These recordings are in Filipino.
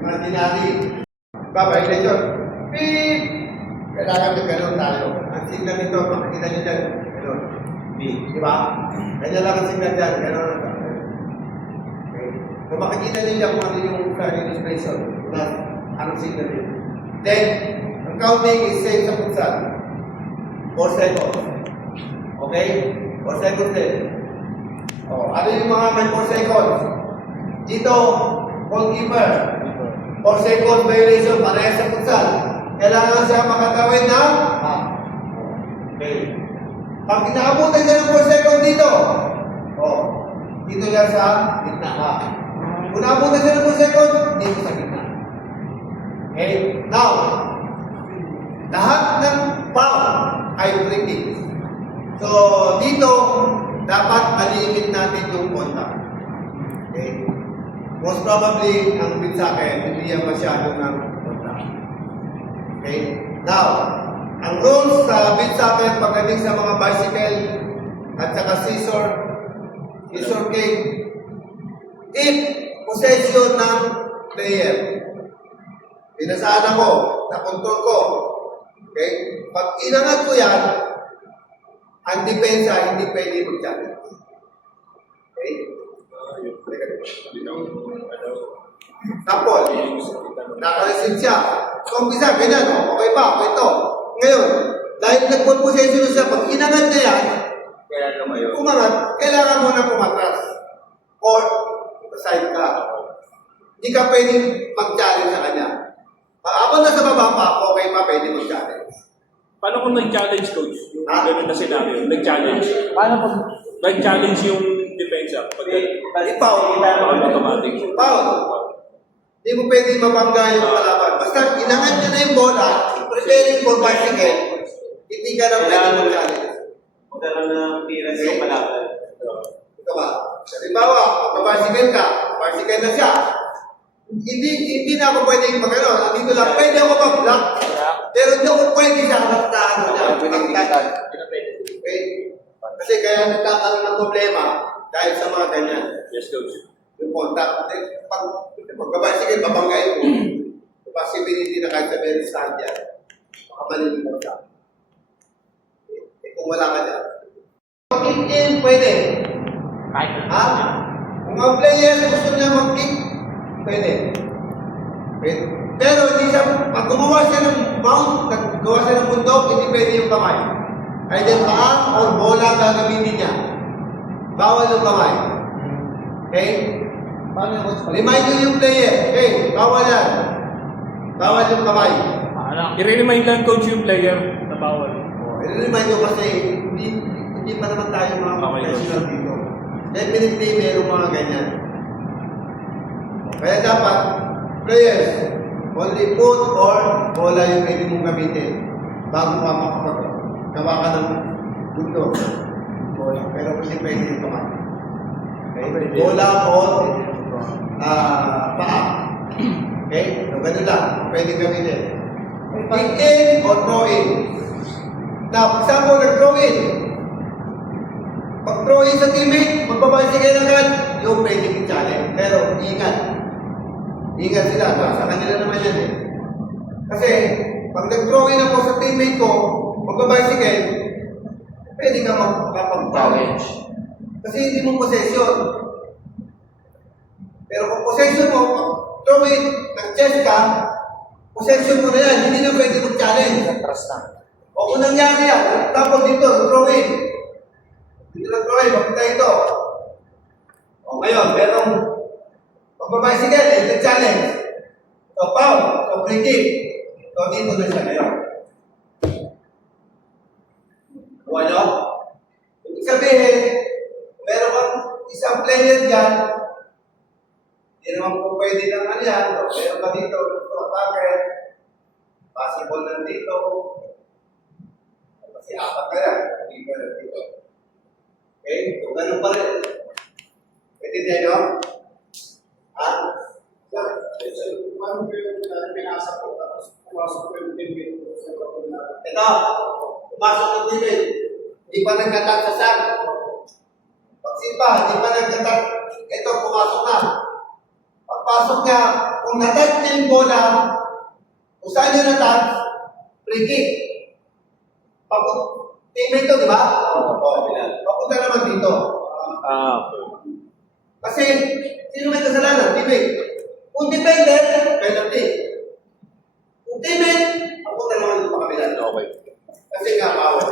Imaginary. Violation. Beep! Kailangan na gano'n tayo. Ang signal nito, makikita nyo dyan. Gano'n. Di ba? Ganyan lang ang signal dyan. Gano'n lang. Okay. Kung makikita nyo dyan kung ano yung carrier expression. Anong signal nito. Then, ang counting is same sa punsal. 4 seconds. Okay? 4 seconds din. Ano yung mga may 4 seconds? Dito, goalkeeper. 4 seconds violation, parehas sa punsal. Kailangan siya makatawid na okay. Pag inaabutan siya ng 4 seconds dito, dito yan sa gitna ka. Kung naabutan siya ng 4 seconds, dito sa gitna. Okay? Now, lahat ng foul ay free kick. So, dito, dapat malimit natin yung contact. Okay? Most probably, ang bit sa akin, hindi yan masyado ng contact. Okay? Now, ang rules sa beach soccer pagdating sa mga bicycle at saka scissor kick, if possession ng player, pinasaan ako, na-control ko, okay? Pag inangat ko yan, ang depensa hindi pwede mag-challenge. Okay? Tapos, nakareceive siya. So, umpisa, ganyan, okay pa, okay ito. Ngayon, dahil nag-possession siya, pag inangat niya yan, umangat, kailangan mo na pumatras. Or, side ka. Hindi ka pwedeng mag-challenge sa kanya. Habang nasa baba pa, okay pa, pwede mag-challenge. Paano kung nag-challenge, coach? Yung gano'n na scenario, nag-challenge. Paano pag Nag-challenge yung depensa. Foul. Automatic. Foul. Hindi mo pwedeng mabangga yung kalaban. Basta inangat niya na yung bola, preparing for bicycle, hindi ka na pwede mag-challenge. magkaroon ng clearance yung kalaban? Ito ba? Halimbawa, magbabicycle ka, bicycle na siya. Hindi na ako pwedeng mag-ano. Dito lang, pwede ako mag-block. Pero hindi ako pwede sa ano niya. Okay? Kasi kaya nagkakaroon ng problema dahil sa mga ganyan. Yes, coach. Yung contact. Pag magbabicycle, babanggain mo. Yung possibility na kahit sa very stand yan, makamalin mo siya. Kung wala ka dyan. Mag-kick-in, pwede. Ha? Kung ang player gusto niya mag-kick, pwede. Pwede. Pero hindi siya, pag gumawa siya ng mount, naggawa siya ng bundok, hindi pwede yung kamay. Either paa or bola ang gagamitin niya. Bawal yung kamay. Okay? Remind nyo yung player. Okay, bawal yan. Bawal yung kamay. I-remind lang, coach, yung player na bawal. I-remind nyo kasi hindi pa naman tayo mga professional dito. Definitely, mayroong mga ganyan. Kaya dapat, players, only foot or bola yung pwede mong gamitin bago ka makapagawa ka ng mundo. Bola. Pero hindi pwede yung kamay. Okay? Bola o paa. Okay? So, ganun lang. Pwede gamitin. Kick in or throw in. Now, saan mo nag-throw in? Pag-throw in sa teammate, magbabicycle agad, yung pwede i-challenge. Pero, ingat. Ingat sila. Sa kanila naman yan eh. Kasi, pag nag-throw in ako sa teammate ko, magbabicycle, pwede ka makapag-challenge. Kasi hindi mo possession. Pero kung possession mo, throw in, nag-chest ka, possession mo na yan, hindi na pwede mag-challenge. O kung nangyari yan, tapos dito, throw in. Dito na throw in, makita ito. O ngayon, merong magbabicycle, nag-challenge. So, foul, so free kick. So, dito na siya ngayon. Kuha nyo? Ibig sabihin, meron kang isang player dyan, hindi naman po pwede lang ano yan. Meron ka dito, attacker, possible lang dito. Kasi apat ka yan, hindi ka lang dito. Okay? So, ganun pa rin. Pwede din nyo? Ha? Paano ko yung pinasa ko? Tapos pumasok ko yung teammate ko sa kapag na... Ito, pumasok ng teammate. Hindi pa nagkatag sa saan. Pagsipa, hindi pa nagkatag. Ito, pumasok na. Pagpasok niya, kung natouch niya yung bola, kung saan niya natouch, free kick. Teammate to, di ba? Papunta naman dito. Okay. Kasi, sino may kasalanan? Teammate. Kung dependent, penalty. Kung teammate, papunta naman dito pa kabila. Okay. Kasi nga, bawal.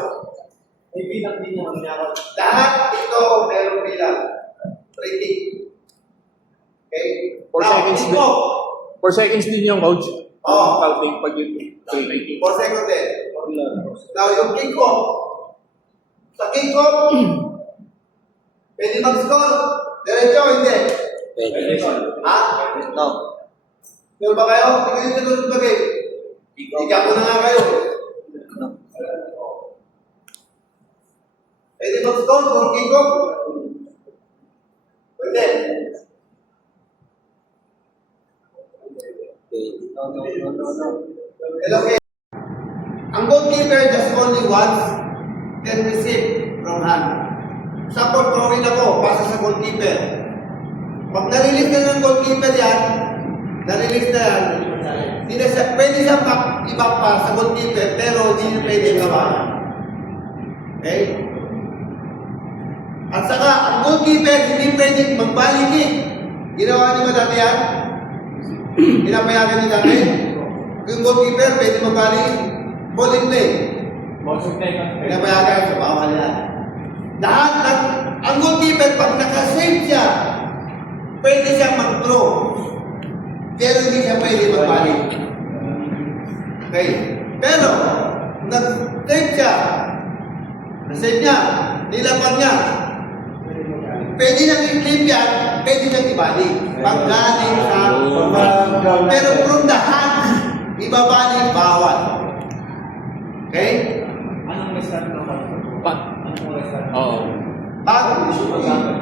May bilang din naman niya. Lahat ito meron bilang free kick. Okay? 4 seconds din. 4 seconds din yung coach. Oo. Counting pag yung free kick. 4 seconds din. Now, yung kick-off. Sa kick-off, pwede mag-score. Diretso, hindi. Ha? No. Meron ba kayo? Tingnan nyo sa tulad ba kayo? Ika ko na nga kayo. Pwede mag-score kung kick-off. Pwede. Hello, okay. Ang goalkeeper just only once can receive from hand. Support throwing ako, pasa sa goalkeeper. Pag na-release na ng goalkeeper yan, na-release na yan, hindi na siya, pwede siya iba pa sa goalkeeper, pero hindi na pwede labanan. Okay? At saka, ang goalkeeper hindi pwede magbalikin. Ginawa niyo ba dati yan? Pinapayagan niyo dati? Yung goalkeeper pwede magbalik. Bowling play. Pinapayagan sa bawal yan. Lahat ng, ang goalkeeper, pag nakasave siya, pwede siya mag-throw. Pero hindi siya pwede magbalik. Okay? Pero, nag-save siya, na-save niya, nilapan niya, pwede nang i-clip yan, pwede nang ibalik. Pag galing sa pero from the hand, ibabalik, bawal. Okay? Anong restart naman? Anong restart? Oo. Pag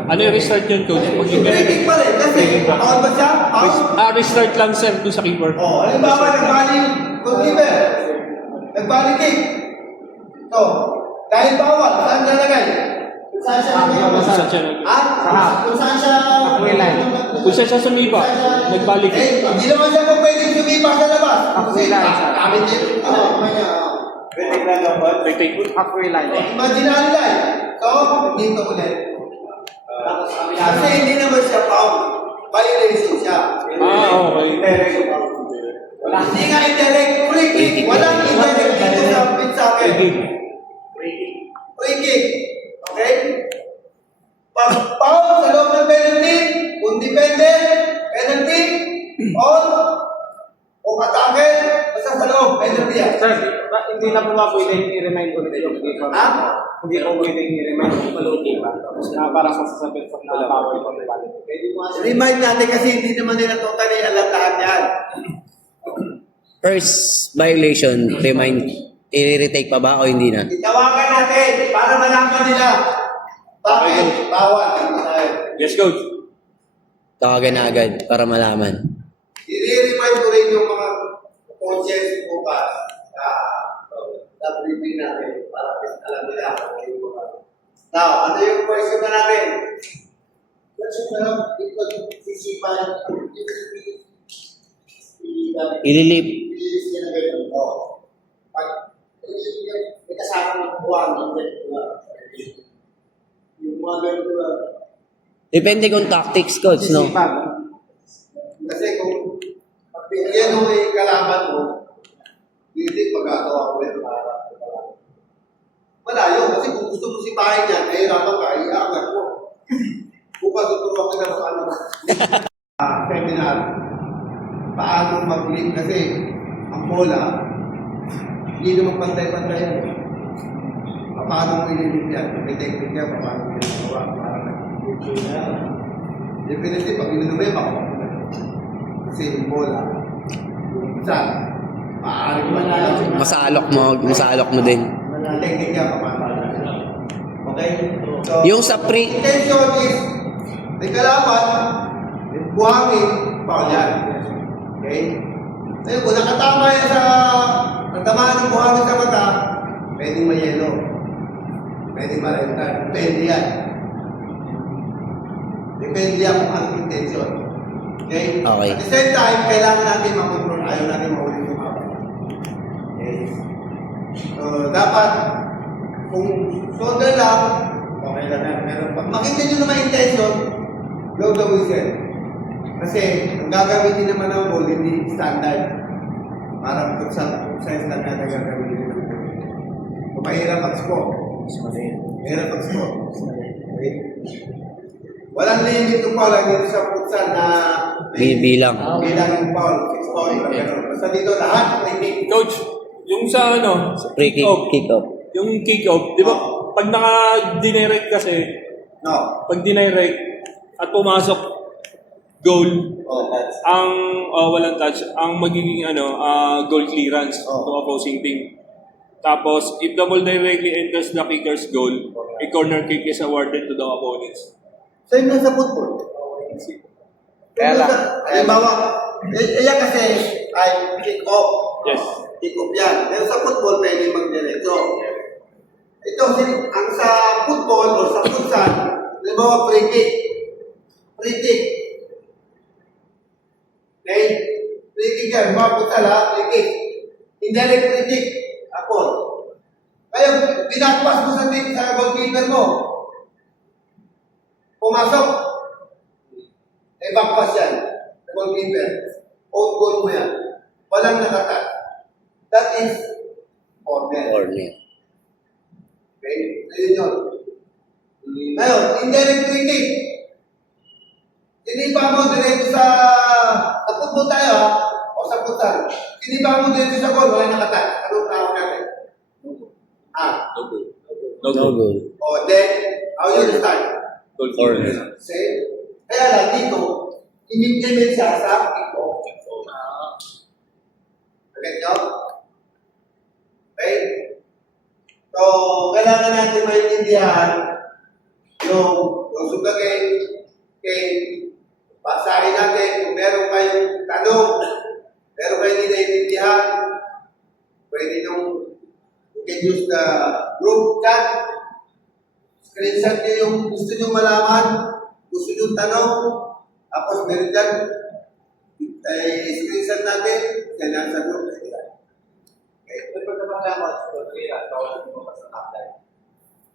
Ano yung restart yun, coach? Pag yung free kick pa rin, kasi bawal ba siya? Bawal. restart lang sir doon sa keeper. Oh, halimbawa, nagbalik, goalkeeper, nagbalik kick. So, dahil bawal, saan nalagay? Kung saan siya nalagay? Saan siya nag- Ha? Kung saan siya... Kung siya sumipa, nagbalik. Hindi naman siya kung pwedeng sumipa sa labas. Halfway line. Kami din. Pwede na dapat. Halfway line. Imaginary line. So, dito ulit. Kasi hindi naman siya foul. Violation siya. Okay. Hindi nga indirect. Free kick. Walang indirect dito sa pit sa akin. Free kick. Okay? Pag foul sa loob ng penalty, kung dependent, penalty, o atake, basta sa loob, penalty yan. Sir, hindi na po ba pwedeng i-remind ulit yung keeper? Ha? Hindi po pwedeng i-remind yung keeper. Na parang masasabit sa mga power ko. Pwede po nga Remind natin kasi hindi naman nila totally alam lahat yan. First violation, remind, i-retake pa ba o hindi na? Itawagan natin para malaman nila. Bakit? Bawal. Yes, coach. Tawagan na agad para malaman. I-remind ko rin yung mga coaches bukas na briefing natin para alam nila kung yung mga. Now, ano yung question na natin? Question na lang, sisipan, Ililip. Ililis niya na ganyan. Pag may kasama ng buwan, yung mga ganyan. Depende kung tactics, coach, no? Kasi kung pagpigyan mo yung kalaban mo, hindi magagawa ko rin para malayo. Kasi kung gusto mo sipahin yan, nahirapan ka, iaangat mo. Bukas tuturuan ka ng ano. Seminar. Paano mag-lead kasi ang bola, hindi naman pantay-pantay yan. Paano mo ililip yan? May technique yan, paano mo ilagawa para nag-lead yan. Definitely, pag inunumay pa ako, kasi yung bola, yung isa, maaaring malalaman. Masalok mo din. May technique yan, paano. Okay? So, Yung sa pre, intention is, may kalaban, may buhangin, paano yan. Okay? Ngayon, kung nakatama yan sa natamaan ng buhangin sa mata, pwedeng may yelo. Pwedeng marentan. Depende yan. Depende yan kung anong intention. Okay? Okay. At the same time, kailangan natin makontrol. Ayaw natin mahuli yung haba. Okay? So, dapat, kung shoulder lang, okay lang yan. Pero pag makita nyo naman intention, blow the whistle. Kasi, ang gagamitin naman ng ball, hindi standard. Parang kung sa size lang natin gagamitin ng ball. Kung mahirap mag-score. Mahirap mag-score. Okay? Walang limit yung foul lang dito sa futsal na Bilang. bilang yung foul, 6 foul. Basta dito lahat, may kick. Coach, yung sa ano, Free kick, kick off. yung kick-off, di ba, pag naka-dinirect kasi, No. pag dinirect at pumasok, goal, Oh, that's ang walang touch, ang magiging goal clearance Oh. to opposing team. Tapos, if the ball directly enters the kicker's goal, a corner kick is awarded to the opponents. same lang sa football. Kaya lang. Halimbawa, yan kasi ay kick off. Yes. Kick off yan. Pero sa football, pwede mag-diretso. Ito, ang sa football o sa futsal, halimbawa free kick. Free kick. Okay? Free kick yan. Mga futsal ha, free kick. Indirect free kick. Ako. Kaya, pinakpas mo sa goalkeeper mo. Pumasok. Backpass yan. Goalkeeper. Out goal mo yan. Walang nakatat. That is corner. Corner. Okay? Ayun yun. Ngayon, indirect free kick. Sinipa mo diretso sa football tayo ha? O sa futsal. Sinipa mo diretso sa goal, walang nakatat. Anong tawag natin? No goal. No No goal. goal. O then, how you start? Goal Corner. clearance. See? Kaya lang dito, in-implement siya sa kick-off. Okay, nyo? Okay? So, kailangan natin maintindihan yung suga kay basahin natin kung meron kayong tanong, meron kayong hindi naiintindihan, pwede nyo you can use the group chat, screenshot nyo yung gusto nyo malaman, gusto nyo tanong, tapos meron dyan, screenshot natin, yan ang sa group. Okay.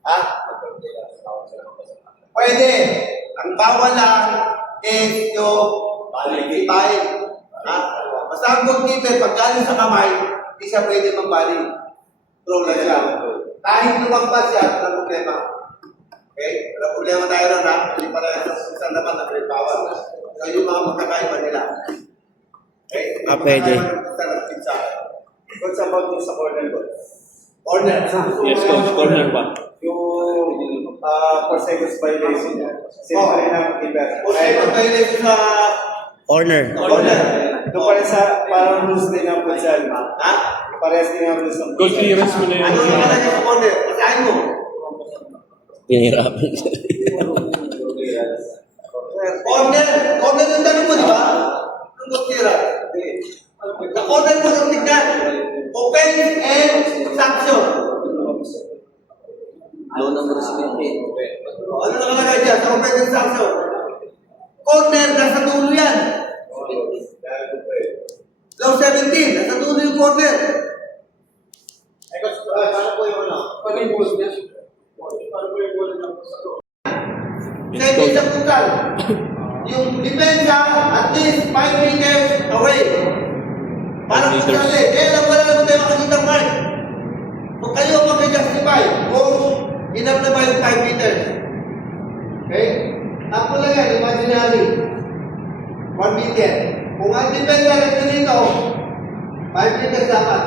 Ha? Pwede. Ang bawal lang is yung balik. Ha? Basta ang goalkeeper, pag galing sa kamay, hindi siya pwede magbaling. Throw lang siya. Kahit lumagpas siya, walang problema. Okay? Walang problema tayo ron, ha? Hindi pa rin sa naman na bawal. So, yung mga magkakaiba nila. Okay? Pwede. What's about yung sa corner goal? Corner. Yes, coach. Corner ba? Yung 4 seconds violation niya. Sino pa rin ang keeper? Okay, pag-violate sa Corner. corner. Ito pa rin sa parang rules din ng futsal. Ha? Parehas din ang rules ng Goal clearance mo na yun. Ano nakalagay sa corner? Basahin mo. Pinahirapan. Corner. Corner yung tanong mo, di ba? Ang gutira. Sa corner mo yung tignan. Offense and sanction. Low number 17. Ano nakalagay dyan sa offense and sanction? Corner, nasa dulo yan. Low 17, nasa dulo yung corner. Paano po yung ano? Yes, Sa coach. isang total, yung depensa at least 5 meters away. Parang 5 kung meters. kasi, kaya lang wala naman tayo makakita mark. Kung kayo mag-justify, kung enough na ba yung 5 meters. Okay? Ako lang yan, imaginary. 1 meter. Kung ang depensa rin dito, 5 meters dapat.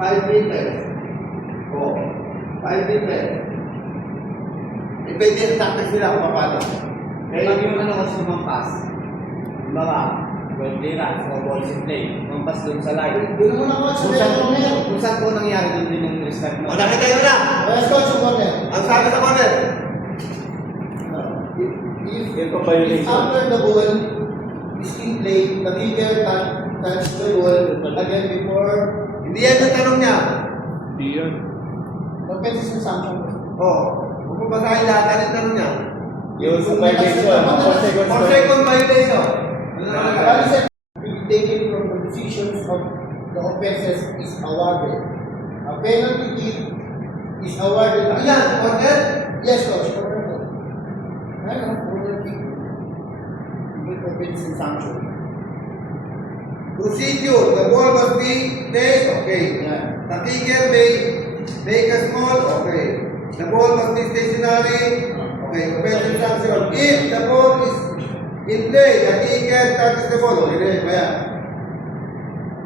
5 meters. Oh, 5 meters. Depende sa tactics nila kung paano. Kaya lang yung ano kasi lumampas. Kumbaga, goal clearance o balls in play. Lumampas doon sa line. Doon mo naman sa Kung saan po nangyari doon din yung restart O, nakita nyo na. Let's go to corner. Ang sabi sa corner. Yun pa violation. After the ball is in play, the kicker can touch the ball again before Hindi yan ang tanong niya. Hindi yan. offenses and sanction. Huwag mo basahin lahat. Ano yung tanong niya? Yung sa violation, 4 seconds 4 second violation. Bali will be taken from the positions of the offenses is awarded. A penalty kick is awarded. Ayan, order. Yes, coach. Corner kick. Ano? Corner kick. With offensive sanction. Procedure. The ball must be placed. Okay. Yeah. The kicker may make a small. Okay. The ball must be stationary. Okay. Offensive sanction. If the ball is in play, the kicker touches the ball. Okay. Kaya.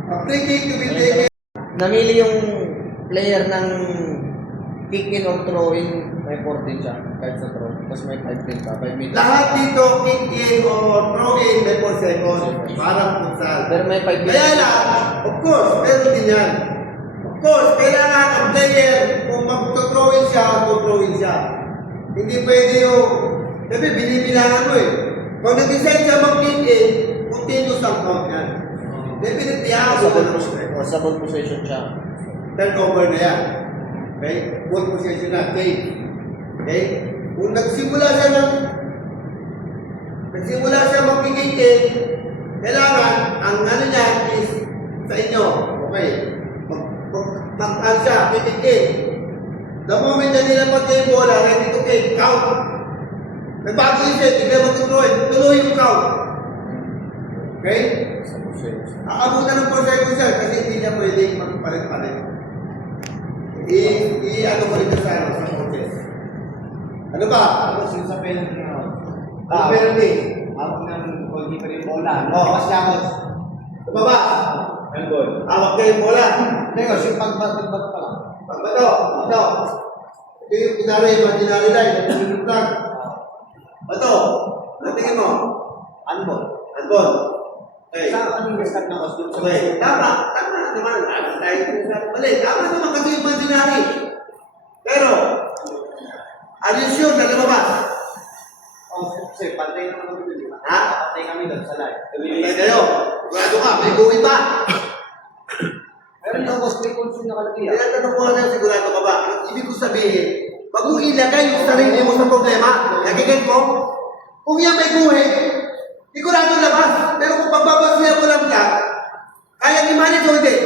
A free kick to be taken. Namili yung player ng kick-in or throw-in, may 14 siya, kahit sa throw. Tapos may 5 din pa, 5 meters. Lahat dito, kick in or throw in, may 4 seconds. Parang futsal. Pero may 5 meters. Kaya lang, of course, meron din yan. Of course, kailangan ang player, kung mag-throw in siya, mag-throw in siya. Hindi pwede yung, sabi, binibilangan mo eh. Kung nag-decide siya mag-kick in, continuous ang count yan. Definitely, Possible possession siya. turnover na yan. Okay? Ball possession na. Okay? Okay? Kung nagsimula siya magkikik, kailangan, ang ano niya is sa inyo. Okay? Mag-an siya, kikik. The moment na nila pag-game bola, ready to kick, count. Nagbago isip, hindi mag-throw, tuloy yung count. Okay? Aabutan ng 4 seconds yan kasi hindi niya pwede magpalit-palit. I-ano ko rin sa coaches. Ano ba? Tapos yung sa penalty na Ano penalty? hawak ng goalkeeper yung bola. Oo. Tapos yakot. Tumaba. Handball. Hawak kayo yung bola. Lagos, yung pagbato pa lang. Pagbato. Ito. Ito yung kunwari, imaginary line. Yung lang. Bato. Natingin mo. Handball. Handball. Okay. Sa anong restart ng Oslo? Okay. Tama. Tama naman. Ano tayo sinasabi mali. Tama naman kasi yung imaginary. Pero, are you sure na lumabas? Kasi pantay naman kami doon, di ba? Ha? Pantay kami doon sa live. Pantay kayo. Sigurado ka, may buwi pa. Pero yung boss, may consume nakalagay. Tinatanong ko lang sigurado ka ba? Ibig ko sabihin, pag mo ilagay yung sarili mo sa problema, nagiging mo, kung yan may buwi, sigurado labas. Pero kung pagbabasihan mo lang lang, kaya ni-manage o hindi?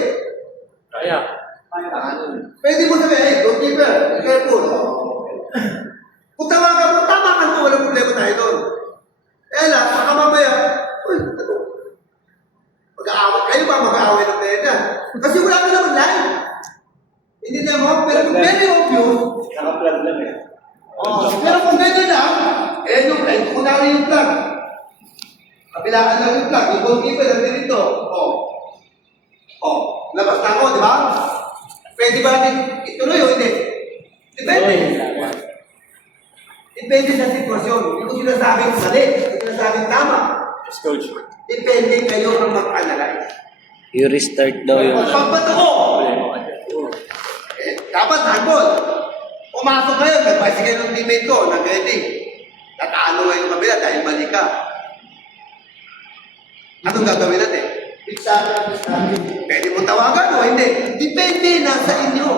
Kaya. Pwede mo sabihin, hey, goalkeeper, be careful. Kung tawagan mo, tama ka mo, walang problema tayo doon. Kaya lang, baka mamaya, uy, ano? Mag-aaway kayo ba? Mag-aaway ng player na. Kasi wala ka naman live. Hindi niya mo, pero kung very obvious, Naka-plug lang eh. pero kung ganyan lang, kung narin yung plug. Kapilaan lang yung plug, yung goalkeeper, nandun dito. Labas na ako, di ba? Pwede ba natin ituloy o hindi? Depende. Depende sa sitwasyon. Hindi ko sinasabing mali, hindi ko sinasabing tama. Yes, coach. Depende kayo ng mag-analyze. I-restart daw yung... Pagbato ko! Dapat handball. Pumasok kayo, nagpasi kayo ng teammate ko, nag-ready. Tatalo kayo ng kabila dahil mali ka. Anong gagawin natin? Pwede mo tawagan o hindi? Depende, nasa inyo.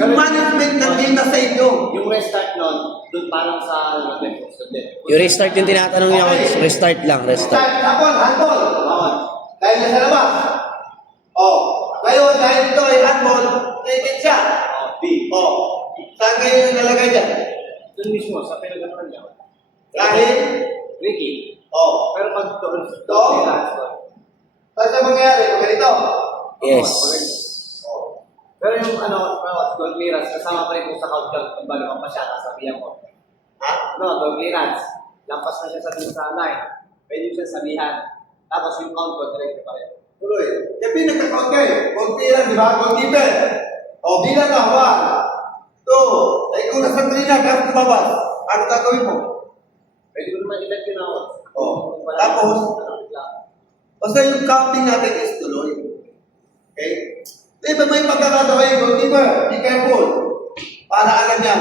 Yung management ng game nasa inyo. Yung restart nun, doon parang sa Yung restart yung tinatanong niya, coach. Restart lang, restart. Start, handball. Dahil nasa labas. Ngayon, dahil ito ay handball, take siya. Saan kayo nalagay dyan? doon mismo, sa pinaganoan niya. Dahil, Ricky. Pero pag doon, saan siya mangyayari? Ganito. Yes. Pero yung goal clearance, kasama pa rin po sa countdown kung balo pa siya, sabihan ko. Goal clearance, lampas na siya sa line. Pwede siya sabihan. Tapos yung count ko, direct pa rin. Tuloy. Kaya pinagkakaot kayo. Goalkeeper, di ba? Goalkeeper. Bilang ka, 1, 2. Eh kung nasa 3 na, kahit lumabas, ano gagawin mo? Pwede ko naman ilan kinawat. Tapos, basta yung counting natin is tuloy. Okay? Diba may pagkakataon, goalkeeper, be careful. Para alam yan.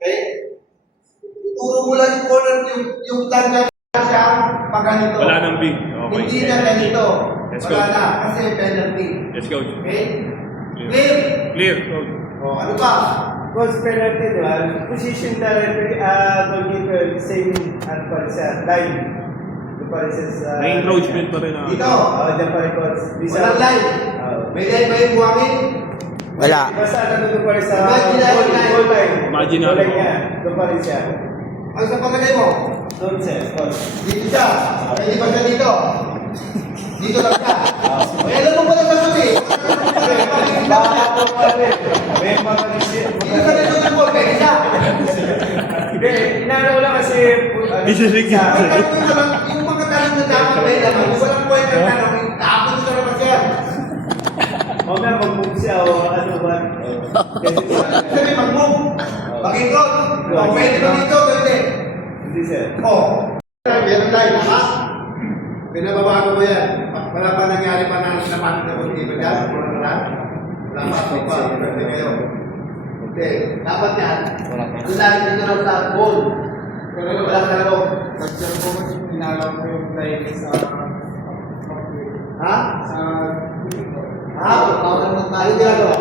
Okay? Turo mo lang yung corner, yung tanda siya, pag ganito. Wala nang big. Okay. Hindi na ganito. Let's Wala go. na, kasi penalty. Let's go. Okay? Clear? Clear, coach. Ano pa? Goals penalty, di ba? Position the referee, goalkeeper, same at sa line. Doon pa rin siya sa... May encroachment pa rin na. Dito. Diyan pa rin po. Di siya... Walang line. May line ba yung buhangin? Wala. Basta nandun pa rin sa... Imaginary line. Goal line. Imaginary. Goal line niya. Doon pa rin siya. Ano sa palagay mo? Doon siya. Doon. Dito siya. Pwede ba siya dito? Dito lang siya. Ay, alam mo pala sa sabi. Baka po pa rin. May mga siya. Dito sa dito ng ball, pwede siya. Hindi, inaano ko lang kasi... Isisigil. Ang tanong ko lang, yung mga tanong na dapat may tanong, walang point na tanong, yung tapon sa naman siya. O nga, mag-move siya o ano ba? Kasi Sabi, mag-move. Pag-ikot. O, pwede ba dito? Pwede. hindi siya. Oh. Meron line, ha? Pinababago mo yan. Wala pa nangyari pa na napatid na hindi ba dyan? Wala pa. Pwede kayo. Hindi. Dapat yan. Ang lahat dito lang sa goal. Pero wala sa loob. Nagsiyan po kasi pinalaw ko yung line sa... Ha? sa... Ano ginagawa?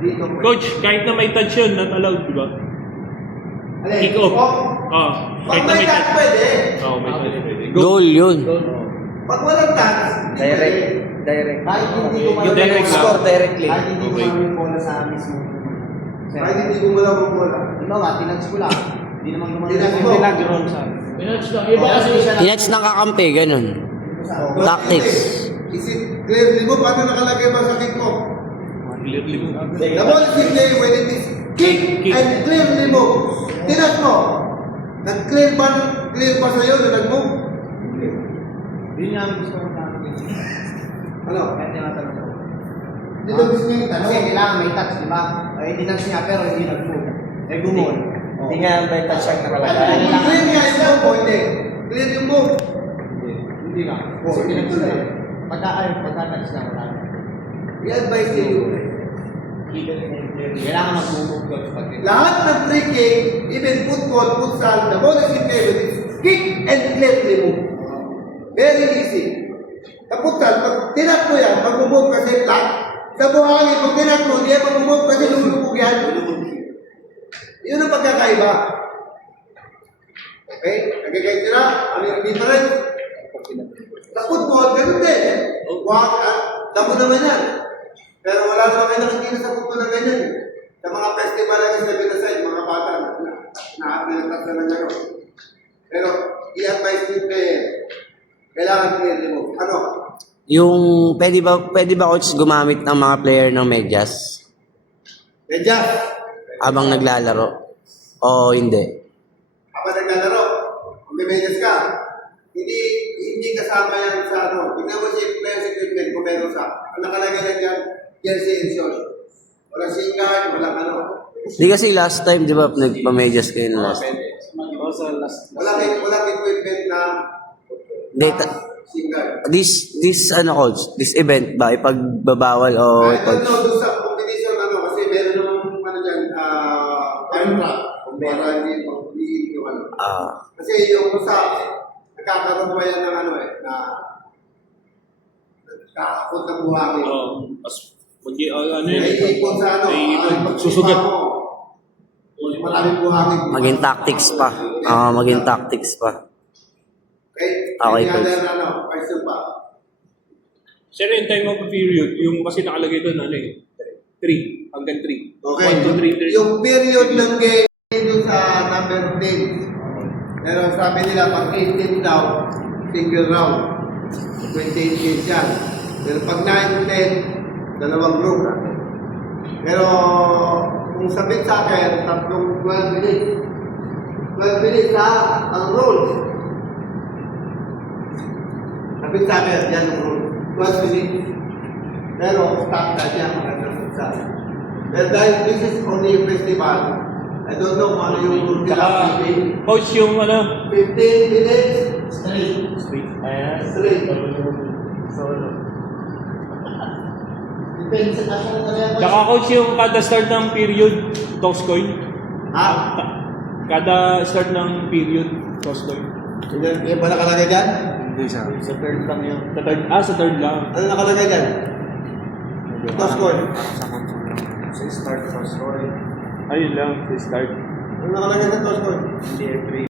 Dito. Coach, kahit na may touch yun, not allowed, di ba? Alin? Kick off. Oo. Pag Kahit na may may touch, touch. pwede. Oo, may touch pwede. Goal yun. Pag walang touch, Direct. Kahit hindi ko Yung direct lang. Score directly. Kahit hindi ko Okay. mamin bola sa mismo. kahit hindi gumalaw ang bola. Diba nga, tinags ko lang. Hindi naman gumalaw. Tinags mo. Hindi nag-roll sa... Tinets ng kakampi, ganun. Tactics. Is it clearly mo? Paano nakalagay ba sa kick mo? Clearly mo. The ball is in there when it is kick Kick. and clearly move. Tinat mo. Nag-clear ba sa'yo na nag-move? Yun nga ang gusto ko namin. Ano? Kahit tinatanong ko. Hindi ba gusto niya yung Kasi tanong? kailangan may touch, di ba? Ay, tinags niya pero hindi nag-move. Eh, gumol. Hindi nga may touch ang nakalagay. Clear nga yung move o hindi? Clear yung move. Hindi na. Kasi tinags na. Pagka-touch na wala. I-advise niyo. Kailangan mag-move coach pag Lahat ng free kick, even football, futsal, the ball is in there when it's kick and clearly move. Very easy. Sa futsal, pag tinat mo yan, mag-move kasi flat. Sa buhangin, pag tinat mo, hindi yan mag-move kasi lumulubog yan. Yun ang pagkakaiba. Okay? Nagkakait nyo na? Ano yung difference? Sa football, ganun din. Wag, damo naman yan. Pero wala naman kayo nakikita sa football na ganyan. Sa mga festival lang sa Binasay, mga bata, nakapilitas na gano'n. Pero, i-advise yung player. Kailangan clearly mo. Ano? Yung, pwede ba coach gumamit ng mga player ng medyas Medya, habang naglalaro? O hindi? kapag naglalaro, kung may medyas ka, hindi kasama yan sa ano. Tignan mo si player's equipment kung meron sa. Ang nakalagay lang yan, jersey and shorts. Walang shin guard, walang ano. Di kasi last time, di ba, nagpa-medyas kayo na last time? Walang equipment na Data, shin guard. this ano coach, this event ba, ipagbabawal o I don't know doon sa competition ano kasi meron namang ano dyan, time trap. Kung para hindi pag-iin yung ano. Kasi yung sa nagkakaroon ba yan ng ano na nagkakapot ng buhangin. Oo. Ano yun? May ipon sa ano. May pag- susugat. Maraming buhangin. maging tactics pa. Maging tactics pa. Okay? Okay, Kaya coach. na ano, question pa. Sir, yung time of period, yung kasi nakalagay doon, ano eh? 3. Hanggang 3. Okay. 1, 2, 3, 3. Yung period ng game doon sa number of days. Pero sabi nila, pag 18 daw, single round. 28 games yan. Pero pag 9, 10, dalawang group. Pero kung sabit sa akin, tatlong 12 minutes. 12 minutes ha, ang rules. Sabit sa akin, yan ang rules. 12 minutes. Pero stop ka siya, magandang futsal. Pero dahil this is only a festival, I don't know kung ano yung rule nila. Saka, coach, yung ano, 15 minutes, straight. Straight. Depende sa kasya na kaya. saka coach, yung kada start ng period, toss coin. Ha? Kada start ng period, toss coin. Yan ba nakalagay dyan? Sa third lang yun. Sa third lang. Ano nakalagay dyan? Toss score. Start for story. Ayun lang, sa start. Ano nakalagay sa toss score? Hindi every